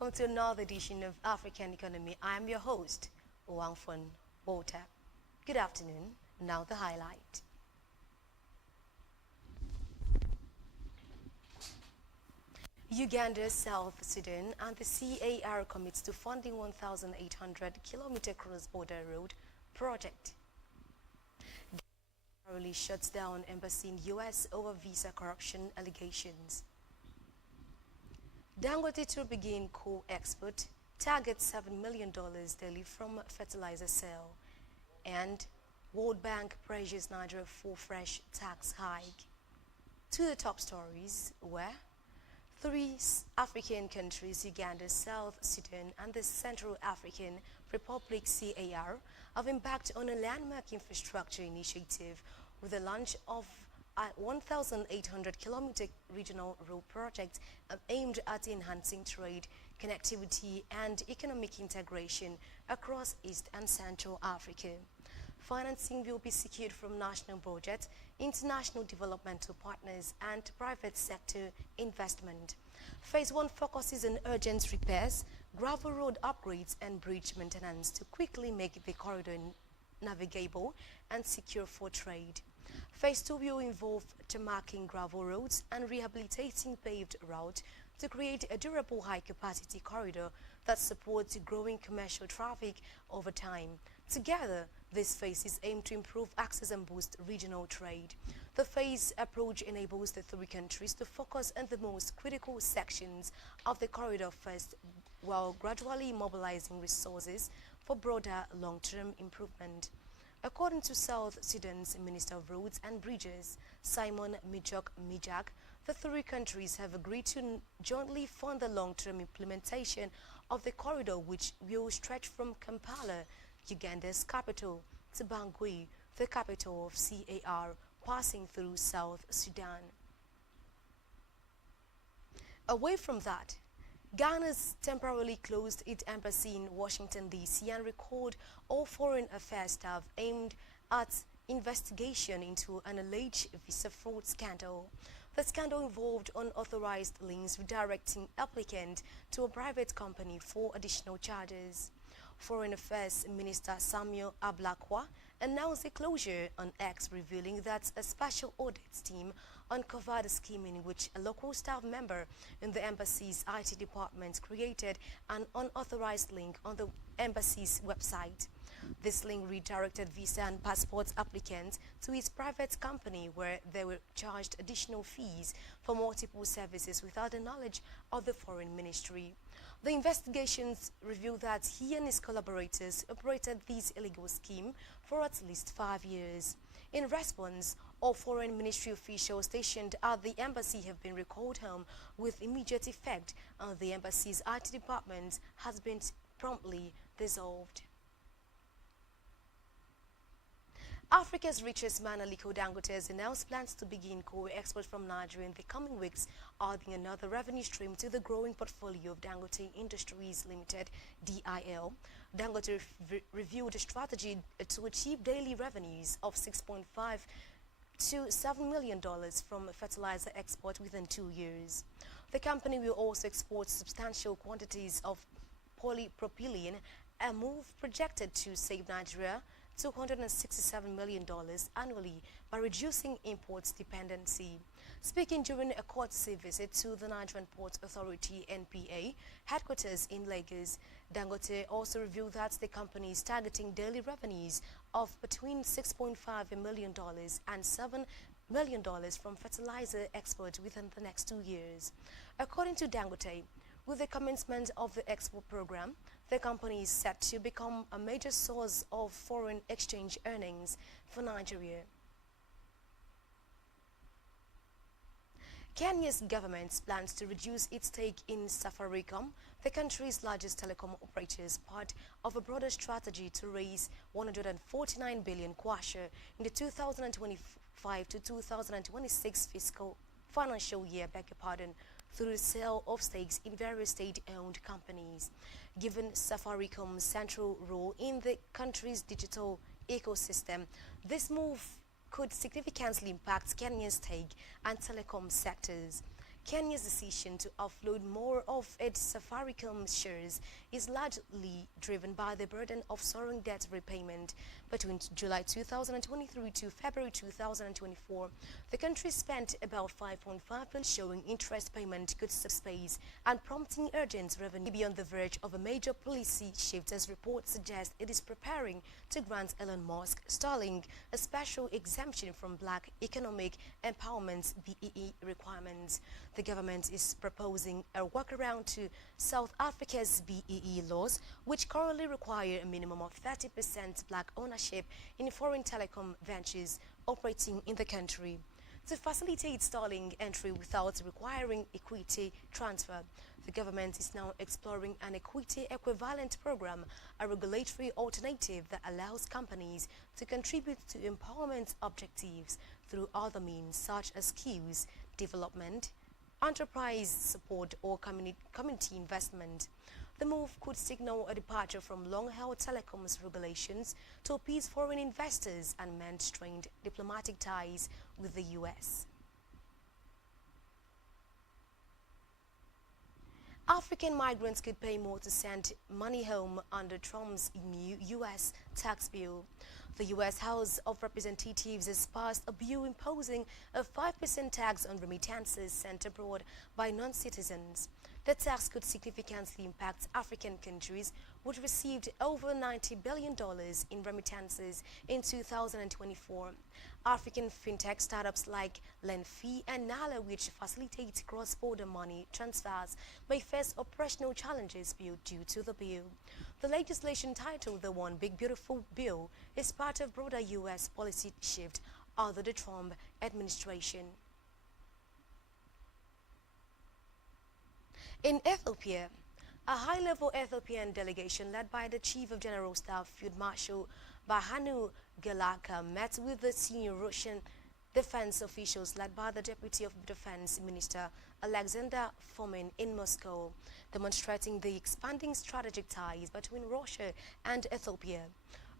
Welcome to another edition of African Economy. I'm your host, Wangfun Walter. Good afternoon. Now the highlight. Uganda, South Sudan, and the CAR commits to funding 1,800-kilometer cross-border road project. Temporarily shuts down embassy in U.S. over visa corruption allegations. Dangote to begin coal export, targets $7 million daily from fertilizer sale, and World Bank pressures Nigeria for fresh tax hike. To the top stories, where three African countries, Uganda, South Sudan, and the Central African Republic CAR, have embarked on a landmark infrastructure initiative with the launch of a 1,800-kilometer regional road project aimed at enhancing trade, connectivity, and economic integration across East and Central Africa. Financing will be secured from national budget, international developmental partners, and private sector investment. Phase 1 focuses on urgent repairs, gravel road upgrades, and bridge maintenance to quickly make the corridor navigable and secure for trade. Phase 2 will involve tarmacking gravel roads and rehabilitating paved routes to create a durable high-capacity corridor that supports growing commercial traffic over time. Together, these phases aim to improve access and boost regional trade. The phase approach enables the three countries to focus on the most critical sections of the corridor first, while gradually mobilizing resources for broader long-term improvement. According to South Sudan's Minister of Roads and Bridges, Simon Mijak, the three countries have agreed to jointly fund the long-term implementation of the corridor, which will stretch from Kampala, Uganda's capital, to Bangui, the capital of CAR, passing through South Sudan. Away from that, Ghana's temporarily closed its embassy in Washington, D.C. and recalled all foreign affairs staff aimed at investigation into an alleged visa fraud scandal. The scandal involved unauthorized links redirecting applicants to a private company for additional charges. Foreign Affairs Minister Samuel Ablakwa announced the closure on X, revealing that a special audit team uncovered a scheme in which a local staff member in the embassy's IT department created an unauthorized link on the embassy's website. This link redirected visa and passport applicants to its private company, where they were charged additional fees for multiple services without the knowledge of the Foreign Ministry. The investigations revealed that he and his collaborators operated this illegal scheme for at least 5 years. In response, all Foreign Ministry officials stationed at the embassy have been recalled home with immediate effect, and the embassy's IT department has been promptly dissolved. Africa's richest man, Aliko Dangote, has announced plans to begin coal export from Nigeria in the coming weeks, adding another revenue stream to the growing portfolio of Dangote Industries Limited, DIL. Dangote reviewed a strategy to achieve daily revenues of $6.5 to $7 million from fertilizer export within 2 years. The company will also export substantial quantities of polypropylene, a move projected to save Nigeria $267 million annually by reducing imports dependency. Speaking during a courtesy visit to the Nigerian Port Authority (NPA) headquarters in Lagos, Dangote also revealed that the company is targeting daily revenues of between $6.5 million and $7 million from fertilizer export within the next 2 years. According to Dangote, with the commencement of the export program, the company is set to become a major source of foreign exchange earnings for Nigeria. Kenya's government plans to reduce its stake in Safaricom, the country's largest telecom operator, as part of a broader strategy to raise 149 billion kwacha in the 2025 to 2026 financial year, through the sale of stakes in various state-owned companies. Given Safaricom's central role in the country's digital ecosystem, this move could significantly impact Kenya's tech and telecom sectors. Kenya's decision to offload more of its Safaricom shares is largely driven by the burden of soaring debt repayment. Between July 2023 to February 2024, the country spent about 5.5 billion, showing interest payment could space and prompting urgent revenue beyond the verge of a major policy shift, as reports suggest it is preparing to grant Elon Musk Starlink a special exemption from Black Economic Empowerment (BEE) requirements. The government is proposing a workaround to South Africa's BEE laws, which currently require a minimum of 30% Black ownership in foreign telecom ventures operating in the country. To facilitate Starlink entry without requiring equity transfer, the government is now exploring an equity equivalent program, a regulatory alternative that allows companies to contribute to empowerment objectives through other means such as skills development, enterprise support, or community investment. The move could signal a departure from long-held telecoms regulations to appease foreign investors and mend strained diplomatic ties with the U.S. African migrants could pay more to send money home under Trump's new U.S. tax bill. The U.S. House of Representatives has passed a bill imposing a 5% tax on remittances sent abroad by non-citizens. The tax could significantly impact African countries, which received over $90 billion in remittances in 2024. African fintech startups like Lenfee and Nala, which facilitate cross-border money transfers, may face operational challenges due to the bill. The legislation, titled the One Big Beautiful Bill, is part of broader U.S. policy shift under the Trump administration. In Ethiopia, a high-level Ethiopian delegation led by the Chief of General Staff Field Marshal Birhanu Galaka met with the senior Russian defense officials led by the Deputy of Defense Minister Alexander Fomin in Moscow, demonstrating the expanding strategic ties between Russia and Ethiopia.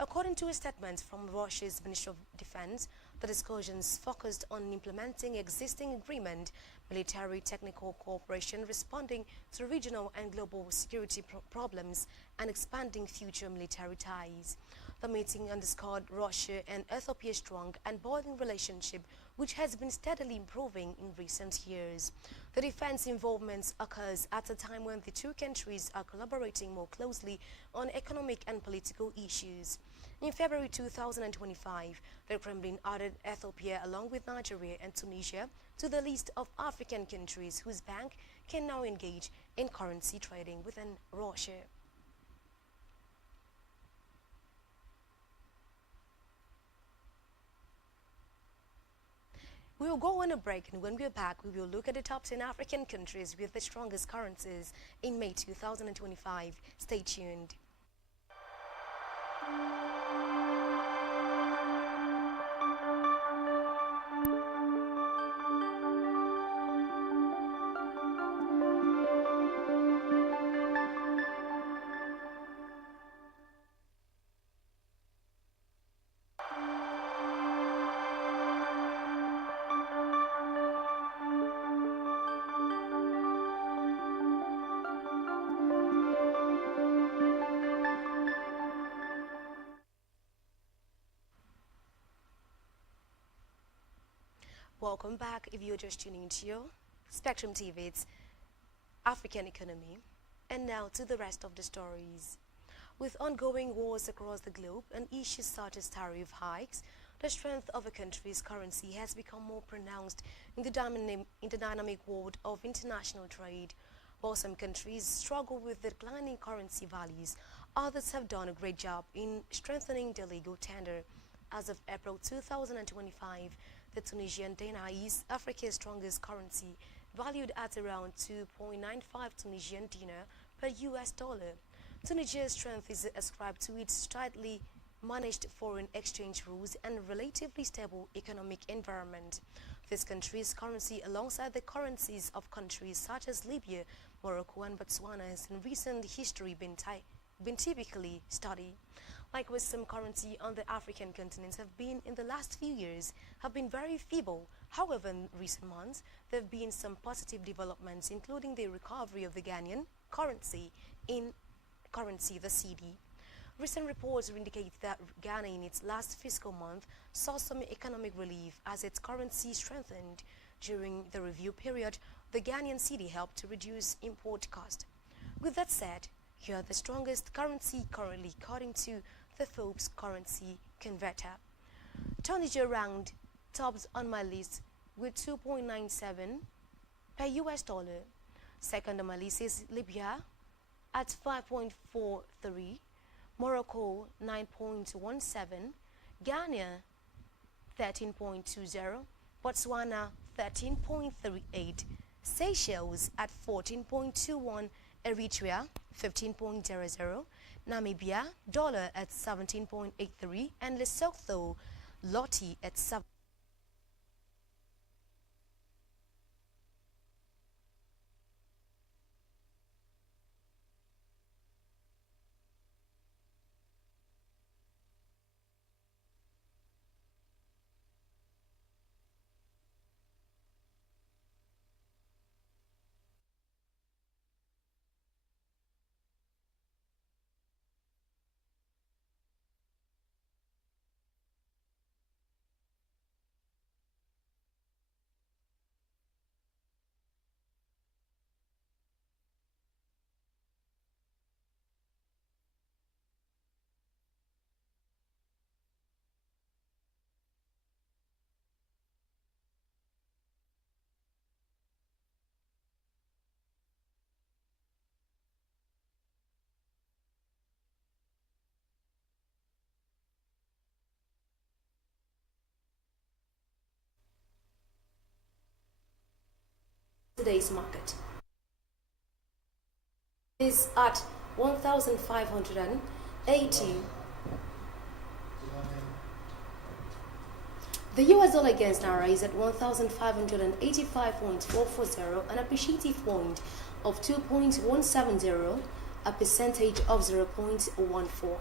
According to a statement from Russia's Ministry of Defense, the discussions focused on implementing existing agreement, military technical cooperation, responding to regional and global security problems, and expanding future military ties. The meeting underscored Russia and Ethiopia's strong and budding relationship, which has been steadily improving in recent years. The defense involvement occurs at a time when the two countries are collaborating more closely on economic and political issues. In February 2025, the Kremlin added Ethiopia along with Nigeria and Tunisia to the list of African countries whose bank can now engage in currency trading within Russia. We will go on a break, and when we are back, we will look at the top 10 African countries with the strongest currencies in May 2025. Stay tuned. Welcome back. If you're just tuning into your Spectrum TV, it's African economy. And now to the rest of the stories. With ongoing wars across the globe and issues such as tariff hikes, the strength of a country's currency has become more pronounced in the dynamic world of international trade. While some countries struggle with declining currency values, others have done a great job in strengthening their legal tender. As of April 2025, the Tunisian dinar is Africa's strongest currency, valued at around 2.95 Tunisian dinar per US dollar. Tunisia's strength is ascribed to its tightly managed foreign exchange rules and relatively stable economic environment. This country's currency, alongside the currencies of countries such as Libya, Morocco and Botswana, has in recent history been typically studied. Likewise, some currency on the African continent have been in the last few years have been very feeble. However, in recent months, there have been some positive developments, including the recovery of the Ghanaian currency, the CD. Recent reports indicate that Ghana in its last fiscal month saw some economic relief as its currency strengthened. During the review period, the Ghanaian cedi helped to reduce import cost. With that said, here are the strongest currency currently according to the Forbes currency converter. Tunisia ranked tops on my list with 2.97 per US dollar. Second on my list is Libya at 5.43. Morocco 9.17, Ghana 13.20, Botswana 13.38, Seychelles at 14.21, Eritrea 15.00, Namibia dollar at 17.83, and Lesotho Loti at 7. Today's market is at 1,580. The US dollar against Naira is at 1,585.440, an appreciative point of 2.170, a percentage of 0.14.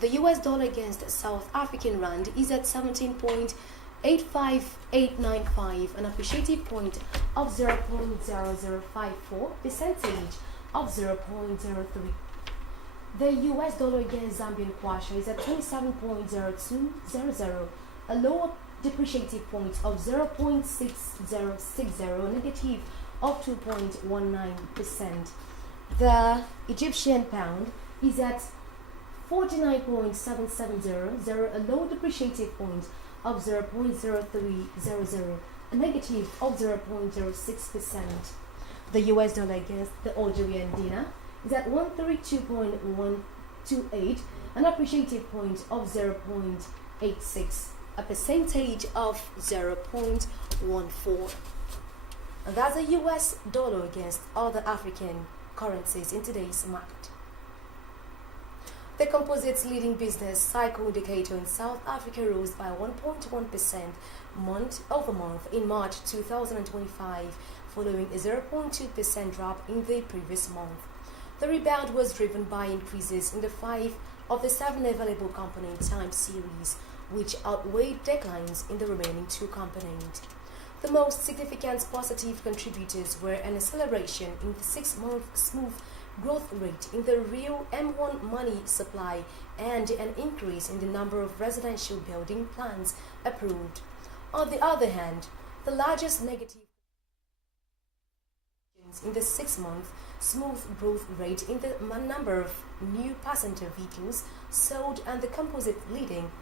The US dollar against South African Rand is at 17.85895, an appreciative point of 0.0054, percentage of 0.03. The US dollar against Zambian Kwacha is at 27.0200, a lower depreciative point of 0.6060, negative of 2.19%. The Egyptian pound is at 49.7700, a low depreciative point of 0.0300, a negative of 0.06%. The US dollar against the Algerian dinar is at 132.128, an appreciative point of 0.86, a percentage of 0.14. And that's the US dollar against other African currencies in today's market. The composite's leading business cycle indicator in South Africa rose by 1.1% month over month in March 2025, following a 0.2% drop in the previous month. The rebound was driven by increases in the 5 of the 7 available component time series, which outweighed declines in the remaining 2 components. The most significant positive contributors were an acceleration in the 6-month smooth growth rate in the real M1 money supply and an increase in the number of residential building plans approved. On the other hand, the largest negative in the 6-month smooth growth rate in the number of new passenger vehicles sold and the composite leading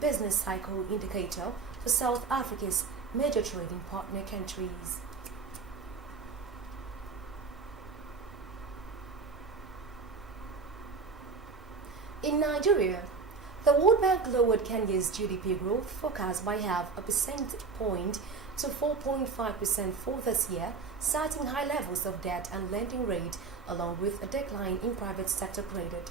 business cycle indicator for South Africa's major trading partner countries. In Nigeria, the World Bank lowered Kenya's GDP growth forecast by half a percent point to 4.5% for this year, citing high levels of debt and lending rate, along with a decline in private sector credit.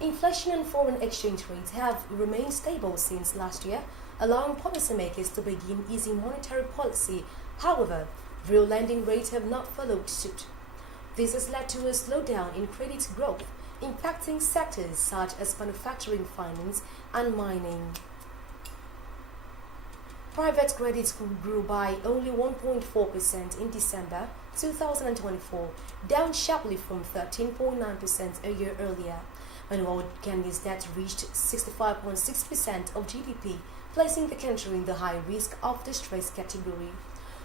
Inflation and foreign exchange rates have remained stable since last year, allowing policymakers to begin easing monetary policy. However, real lending rates have not followed suit. This has led to a slowdown in credit growth, impacting sectors such as manufacturing, finance, and mining. Private credits grew by only 1.4% in December 2024, down sharply from 13.9% a year earlier, when world Kenya's debt reached 65.6% of GDP, placing the country in the high risk of distress category.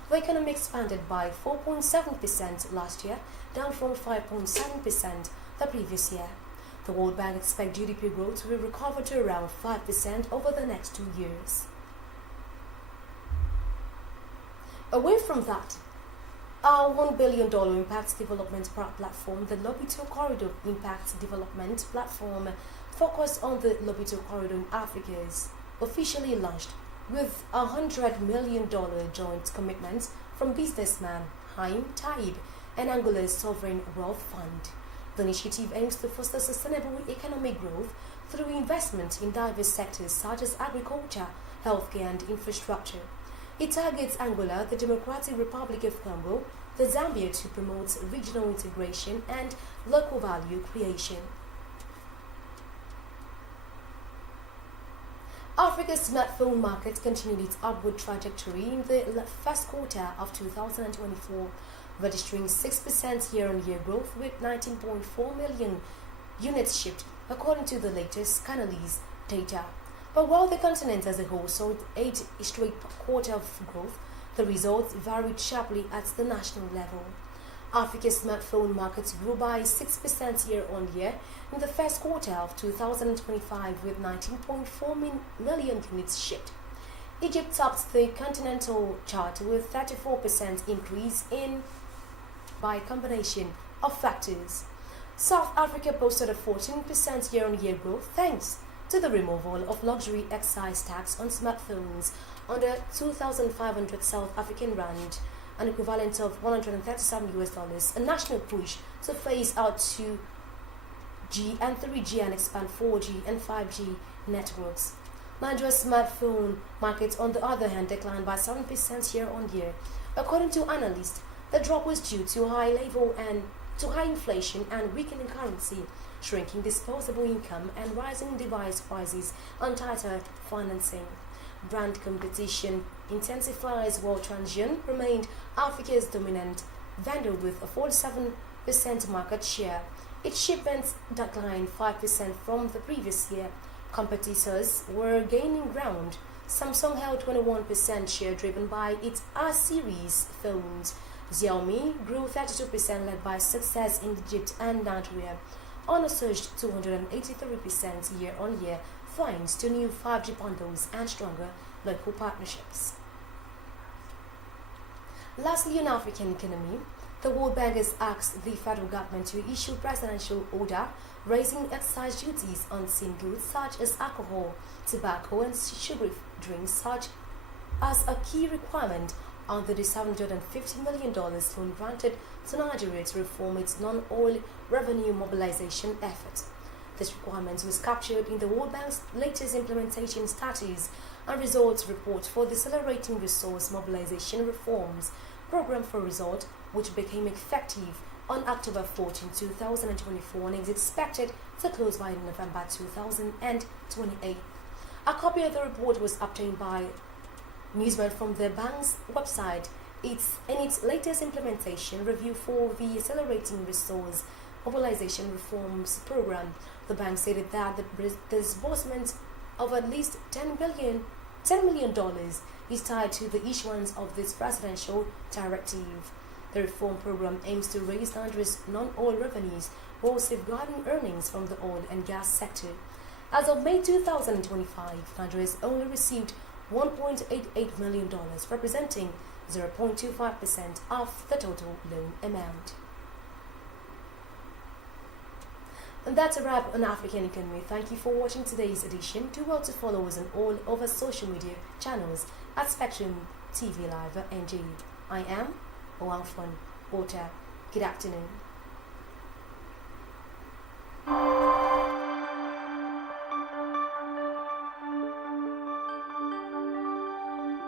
The economy expanded by 4.7% last year, down from 5.7% the previous year. The World Bank expects GDP growth to recover to around 5% over the next 2 years. Away from that, our $1 billion Impact Development Platform, the Lobito Corridor Impact Development Platform, focused on the Lobito Corridor in Africa, is officially launched with a $100 million joint commitment from businessman Haim Taib and Angola's Sovereign Wealth Fund. The initiative aims to foster sustainable economic growth through investment in diverse sectors such as agriculture, healthcare, and infrastructure. It targets Angola, the Democratic Republic of Congo, the Zambia to promote regional integration and local value creation. Africa's smartphone market continued its upward trajectory in the first quarter of 2024, registering 6% year-on-year growth with 19.4 million units shipped, according to the latest Canalys data. But while the continent as a whole saw 8 straight quarters of growth, the results varied sharply at the national level. Africa's smartphone market grew by 6% year-on-year in the first quarter of 2025 with 19.4 million units shipped. Egypt topped the continental chart with 34% increase by a combination of factors. South Africa posted a 14% year-on-year growth thanks to the removal of luxury excise tax on smartphones under 2,500 South African rand, an equivalent of $137, a national push to phase out 2G and 3G and expand 4G and 5G networks. Nigeria's smartphone market, on the other hand, declined by 7% year-on-year. According to analysts, the drop was due to high inflation and weakening currency, shrinking disposable income and rising device prices and tighter financing. Brand competition intensifies while Transsion remained Africa's dominant vendor with a 47% market share. Its shipments declined 5% from the previous year. Competitors were gaining ground. Samsung held 21% share driven by its R-series phones. Xiaomi grew 32% led by success in Egypt and Nigeria. Honor surged 283% year-on-year thanks to new 5G bundles and stronger local partnerships. Lastly, on African economy, the World Bank has asked the federal government to issue presidential order raising excise duties on some goods such as alcohol, tobacco, and sugary drinks, such as a key requirement under the $750 million loan granted to Nigeria to reform its non-oil revenue mobilization effort. This requirement was captured in the World Bank's latest implementation status and results report for the Accelerating Resource Mobilization Reforms Program for Result, which became effective on October 14, 2024 and is expected to close by November 2028. A copy of the report was obtained by Newsman from the bank's website. In its latest implementation review for the Accelerating Resource Mobilization Reforms Program, the bank stated that the disbursement of at least $10 million is tied to the issuance of this presidential directive. The reform program aims to raise Nigeria's non-oil revenues while safeguarding earnings from the oil and gas sector. As of May 2025, Nigeria has only received $1.88 million, representing 0.25% of the total loan amount. And that's a wrap on African economy. Thank you for watching today's edition. Do well to follow us on all of our social media channels at Spectrum TV Live NG. I am Owanfon Ota. Good afternoon.